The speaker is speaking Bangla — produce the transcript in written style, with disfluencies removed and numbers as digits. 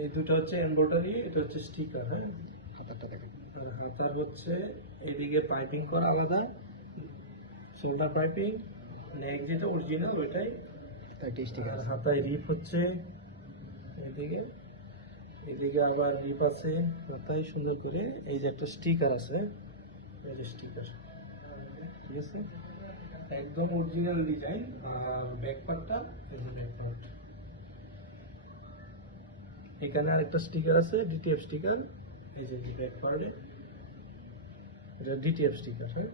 এই দুটো হচ্ছে এমব্রয়ডারি, এটা হচ্ছে স্টিকার। হ্যাঁ, হাতারটা দেখেন। আর হাতার হচ্ছে এইদিকে পাইপিং করা আলাদা, শোল্ডার পাইপিং, নেক যেটা অরিজিনাল ওইটাই, আর হাতায় রিপ হচ্ছে এইদিকে, এদিকে আবার রিপ আছে হাতায় সুন্দর করে। এই যে একটা স্টিকার আছে, এই যে স্টিকার, ঠিক আছে, একদম অরিজিনাল ডিজাইন। আর ব্যাক পার্টটা, এই যে ব্যাক পার্ট, এখানে আরেকটা স্টিকার আছে, ডিটিএফ স্টিকার, এই যে ব্যাক পার্টে, এটা ডিটিএফ স্টিকার। হ্যাঁ,